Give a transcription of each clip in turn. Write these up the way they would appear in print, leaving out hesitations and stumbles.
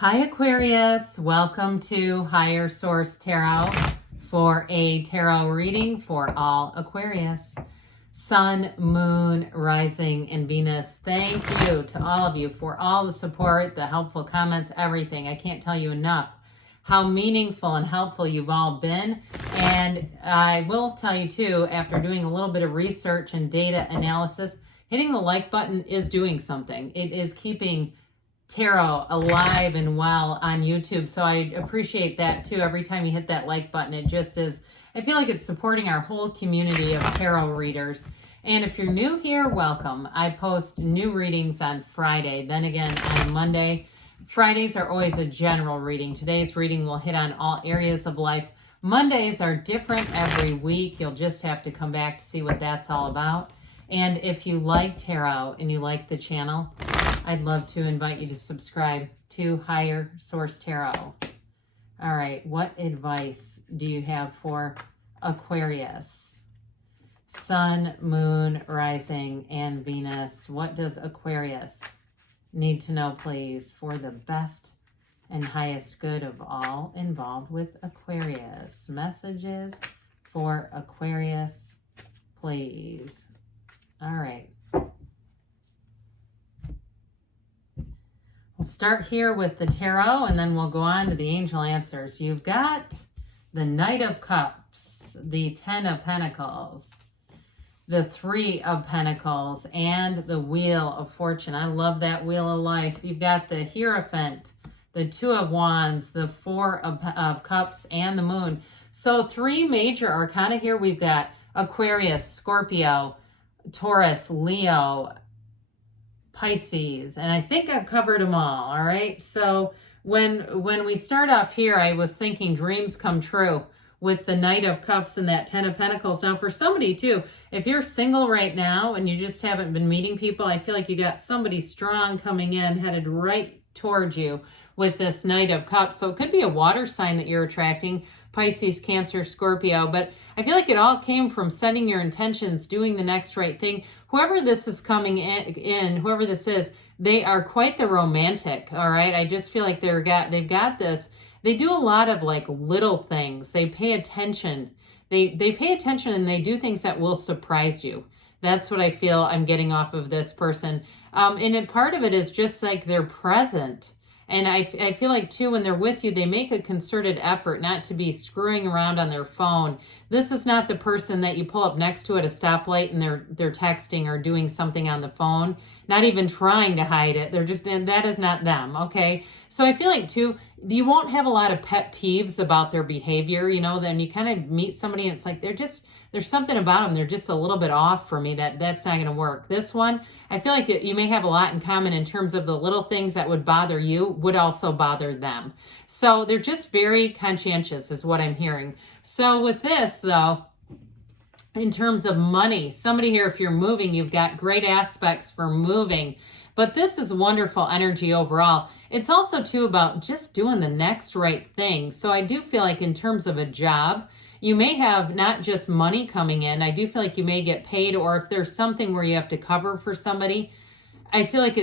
Hi Aquarius, welcome to Higher Source Tarot for a tarot reading for all Aquarius. Sun, Moon, Rising, and Venus. Thank you to all of you for all the support, the helpful comments, everything. I can't tell you enough how meaningful and helpful you've all been. And I will tell you too, after doing a little bit of research and data analysis, hitting the like button is doing something. It is keeping tarot alive and well on YouTube. So I appreciate that too. Every time you hit that like button, it just is, I feel like it's supporting our whole community of tarot readers. And if you're new here, welcome. I post new readings on Friday, then again on Monday. Fridays are always a general reading. Today's reading will hit on all areas of life. Mondays are different every week. You'll just have to come back to see what that's all about. And if you like tarot and you like the channel, I'd love to invite you to subscribe to Higher Source Tarot. All right, what advice do you have for Aquarius? Sun, Moon, Rising, and Venus. What does Aquarius need to know, please, for the best and highest good of all involved with Aquarius? Messages for Aquarius, please. All right. We'll start here with the tarot, and then we'll go on to the angel answers. You've got the Knight of Cups, the Ten of Pentacles, the Three of Pentacles, and the Wheel of Fortune. I love that Wheel of Life. You've got the Hierophant, the Two of Wands, the Four of Cups, and the Moon. So three major arcana here. We've got Aquarius, Scorpio, Taurus, Leo, Pisces, and I think I've covered them all right? So when we start off here, I was thinking dreams come true with the Knight of Cups and that Ten of Pentacles. Now for somebody too, if you're single right now and you just haven't been meeting people, I feel like you got somebody strong coming in, headed right towards you with this Knight of Cups. So it could be a water sign that you're attracting, Pisces, Cancer, Scorpio, but I feel like it all came from setting your intentions, doing the next right thing. Whoever this is coming in, whoever this is, they are quite the romantic, all right? I just feel like they've got this. They do a lot of like little things. They pay attention. They pay attention and they do things that will surprise you. That's what I feel I'm getting off of this person. And part of it is just like they're present. And I feel like, too, when they're with you, they make a concerted effort not to be screwing around on their phone. This is not the person that you pull up next to at a stoplight and they're texting or doing something on the phone, not even trying to hide it. They're just, and that is not them, okay? So I feel like, too, you won't have a lot of pet peeves about their behavior, you know, then you kind of meet somebody and it's like there's something about them. They're just a little bit off for me. That's not going to work. This one, I feel like you may have a lot in common in terms of the little things that would bother you would also bother them. So they're just very conscientious is what I'm hearing. So with this though, in terms of money, somebody here, if you're moving, you've got great aspects for moving. But this is wonderful energy overall. It's also too about just doing the next right thing. So I do feel like in terms of a job, you may have not just money coming in. I do feel like you may get paid, or if there's something where you have to cover for somebody, I feel like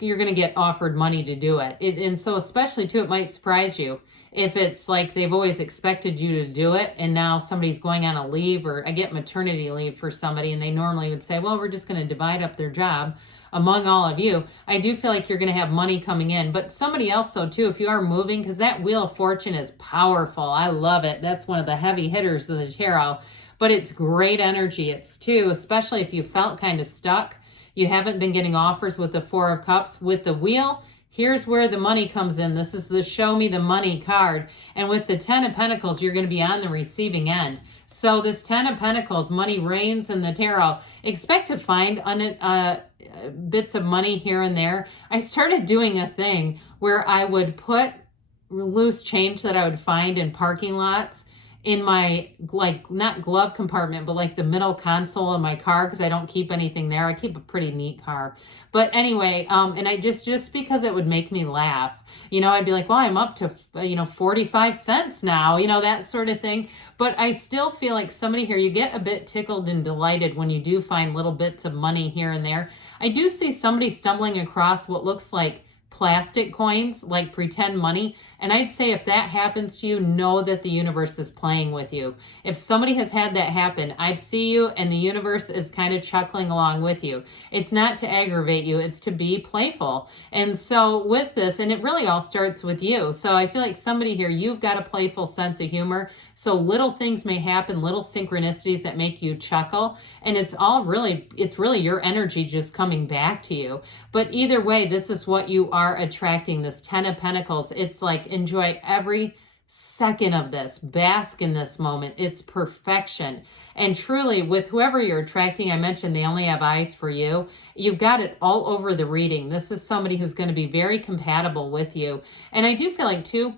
you're going to get offered money to do it. And so especially too, it might surprise you if it's like they've always expected you to do it and now somebody's going on a leave, or I get maternity leave for somebody and they normally would say, well, we're just going to divide up their job among all of you. I do feel like you're going to have money coming in, but somebody else so too, if you are moving, because that Wheel of Fortune is powerful. I love it. That's one of the heavy hitters of the tarot, but it's great energy. It's too, especially if you felt kind of stuck, you haven't been getting offers with the Four of Cups. With the Wheel, here's where the money comes in. This is the show me the money card. And with the Ten of Pentacles, you're going to be on the receiving end. So this Ten of Pentacles, money reigns in the tarot. Expect to find bits of money here and there. I started doing a thing where I would put loose change that I would find in parking lots in my, like, not glove compartment, but like the middle console of my car, because I don't keep anything there. I keep a pretty neat car. But anyway, and I just because it would make me laugh, you know, I'd be like, well, I'm up to, 45 cents now, that sort of thing. But I still feel like somebody here, you get a bit tickled and delighted when you do find little bits of money here and there. I do see somebody stumbling across what looks like plastic coins, like pretend money. And I'd say if that happens to you, know that the universe is playing with you. If somebody has had that happen, I'd see you and the universe is kind of chuckling along with you. It's not to aggravate you, it's to be playful. And so with this, and it really all starts with you. So I feel like somebody here, you've got a playful sense of humor. So little things may happen, little synchronicities that make you chuckle. And it's really your energy just coming back to you. But either way, this is what you are attracting, this 10 of Pentacles. It's like, enjoy every second of this, bask in this moment. It's perfection. And truly, with whoever you're attracting, I mentioned they only have eyes for you. You've got it all over the reading. This is somebody who's going to be very compatible with you. And I do feel like too,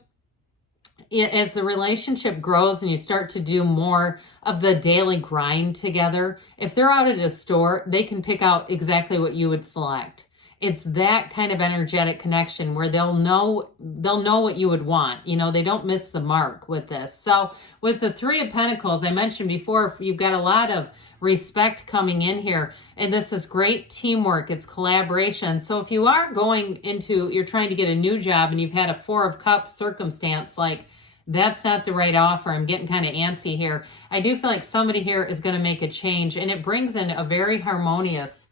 as the relationship grows and you start to do more of the daily grind together, if they're out at a store, they can pick out exactly what you would select. It's that kind of energetic connection where they'll know what you would want. You know, they don't miss the mark with this. So with the 3 of Pentacles, I mentioned before, you've got a lot of respect coming in here. And this is great teamwork. It's collaboration. So if you are you're trying to get a new job and you've had a 4 of Cups circumstance, like, that's not the right offer. I'm getting kind of antsy here. I do feel like somebody here is going to make a change, and it brings in a very harmonious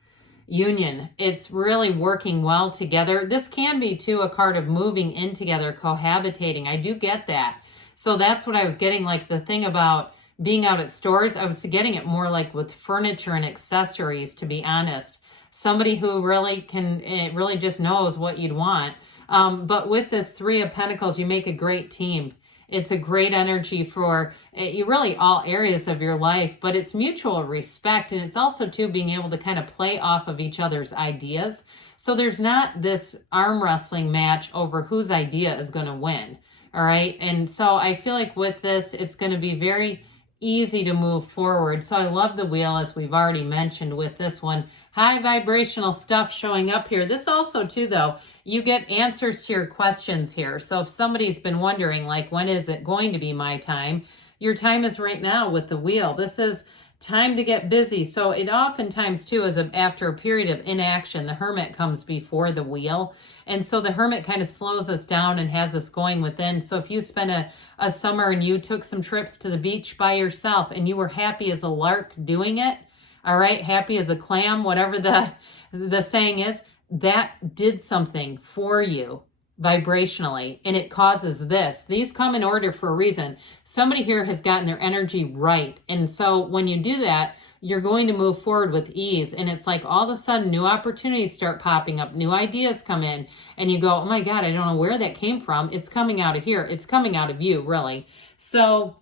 union. It's really working well together. This can be too a card of moving in together, cohabitating. I do get that. So that's what I was getting, like the thing about being out at stores. I was getting it more like with furniture and accessories, to be honest. Somebody who really just knows what you'd want. But with this 3 of Pentacles, you make a great team. It's a great energy for really all areas of your life, but it's mutual respect. And it's also too being able to kind of play off of each other's ideas. So there's not this arm wrestling match over whose idea is going to win. All right. And so I feel like with this, it's going to be very easy to move forward. So I love the wheel, as we've already mentioned with this one. High vibrational stuff showing up here. This also too, though, you get answers to your questions here. So if somebody's been wondering, like, when is it going to be my time? Your time is right now with the wheel. This is time to get busy. So it oftentimes too is after a period of inaction, the Hermit comes before the wheel. And so the Hermit kind of slows us down and has us going within. So if you spent a summer and you took some trips to the beach by yourself and you were happy as a lark doing it, all right, happy as a clam, whatever the saying is, that did something for you vibrationally, and it causes this. These come in order for a reason. Somebody here has gotten their energy right. And so when you do that, you're going to move forward with ease. And it's like all of a sudden new opportunities start popping up, new ideas come in, and you go, oh my God, I don't know where that came from. It's coming out of here. It's coming out of you, really. So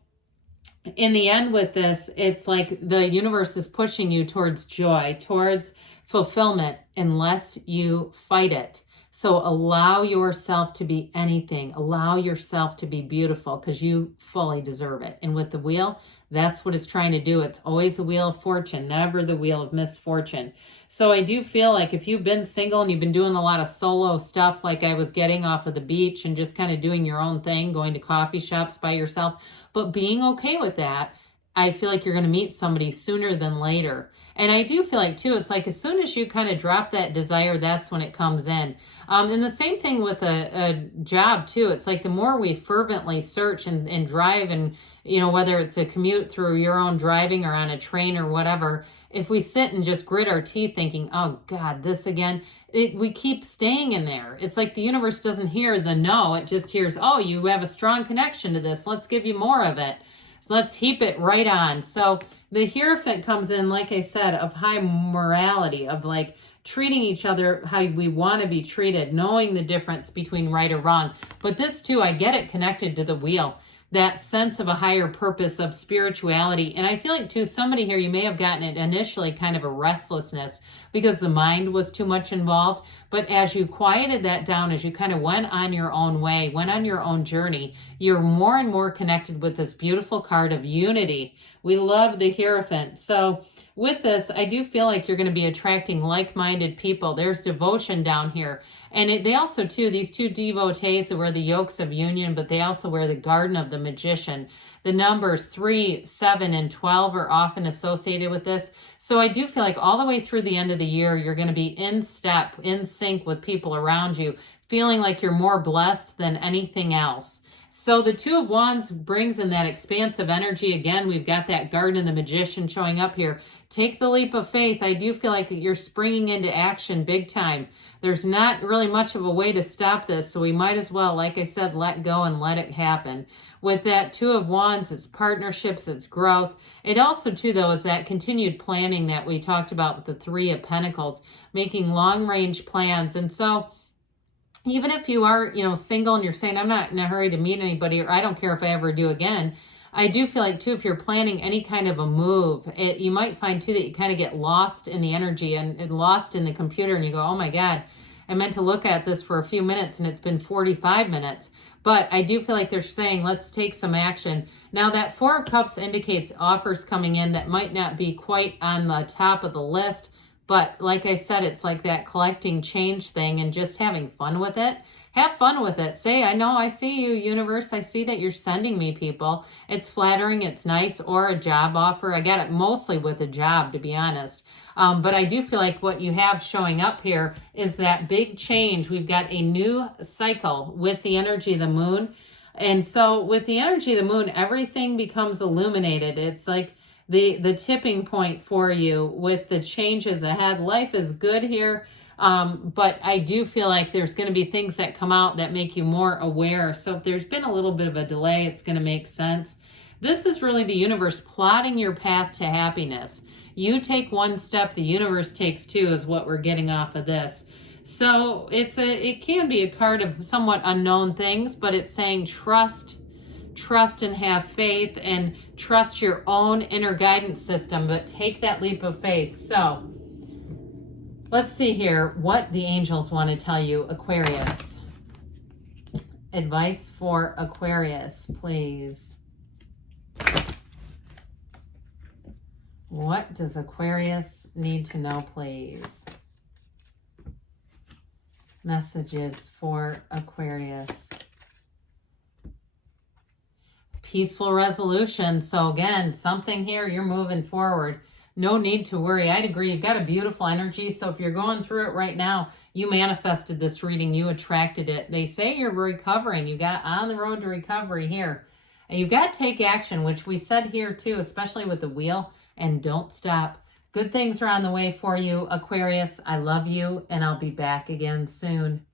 in the end with this, it's like the universe is pushing you towards joy, towards fulfillment, unless you fight it. So allow yourself to be anything. Allow yourself to be beautiful, because you fully deserve it. And with the wheel, that's what it's trying to do. It's always the wheel of fortune, never the wheel of misfortune. So I do feel like if you've been single and you've been doing a lot of solo stuff, like I was getting off of the beach and just kind of doing your own thing, going to coffee shops by yourself, but being okay with that, I feel like you're going to meet somebody sooner than later. And I do feel like, too, it's like as soon as you kind of drop that desire, that's when it comes in. And the same thing with a job, too. It's like the more we fervently search and drive, and, you know, whether it's a commute through your own driving or on a train or whatever, if we sit and just grit our teeth thinking, oh, God, this again, we keep staying in there. It's like the universe doesn't hear the no. It just hears, oh, you have a strong connection to this. Let's give you more of it. Let's heap it right on. So the Hierophant comes in, like I said, of high morality, of like treating each other how we want to be treated, knowing the difference between right or wrong. But this too, I get it connected to the wheel, that sense of a higher purpose, of spirituality. And I feel like too, somebody here, you may have gotten it initially kind of a restlessness because the mind was too much involved. But as you quieted that down, as you kind of went on your own way, went on your own journey, you're more and more connected with this beautiful card of unity. We love the Hierophant. So with this, I do feel like you're going to be attracting like-minded people. There's devotion down here. And they also, too, these two devotees that wear the yokes of union, but they also wear the garden of the magician. The numbers 3, 7, and 12 are often associated with this. So I do feel like all the way through the end of the year, you're going to be in step, in sync with people around you, feeling like you're more blessed than anything else. So the Two of Wands brings in that expansive energy. Again, we've got that Garden and the Magician showing up here. Take the leap of faith. I do feel like you're springing into action big time. There's not really much of a way to stop this, so we might as well, like I said, let go and let it happen. With that Two of Wands, it's partnerships, it's growth. It also, too, though, is that continued planning that we talked about with the Three of Pentacles, making long-range plans. And so even if you are, single and you're saying, I'm not in a hurry to meet anybody, or I don't care if I ever do again, I do feel like, too, if you're planning any kind of a move, you might find, too, that you kind of get lost in the energy and lost in the computer, and you go, oh, my God, I meant to look at this for a few minutes, and it's been 45 minutes. But I do feel like they're saying, let's take some action. Now, that Four of Cups indicates offers coming in that might not be quite on the top of the list. But like I said, it's like that collecting change thing and just having fun with it. Have fun with it. Say, I know, I see you, universe. I see that you're sending me people. It's flattering, it's nice, or a job offer. I got it mostly with a job, to be honest. But I do feel like what you have showing up here is that big change. We've got a new cycle with the energy of the moon. And so with the energy of the moon, everything becomes illuminated. It's like the tipping point for you with the changes ahead. Life is good here, but I do feel like there's going to be things that come out that make you more aware. So if there's been a little bit of a delay, it's going to make sense. This is really the universe plotting your path to happiness. You take one step, the universe takes two, is what we're getting off of this. So it can be a card of somewhat unknown things, but it's saying trust and have faith and trust your own inner guidance system, but take that leap of faith. So let's see here what the angels want to tell you, Aquarius. Advice for Aquarius, please. What does Aquarius need to know, please? Messages for Aquarius. Peaceful resolution. So again, something here, you're moving forward. No need to worry. I'd agree. You've got a beautiful energy. So if you're going through it right now, you manifested this reading. You attracted it. They say you're recovering. You got on the road to recovery here. And you've got to take action, which we said here too, especially with the wheel. And don't stop. Good things are on the way for you, Aquarius. I love you, and I'll be back again soon.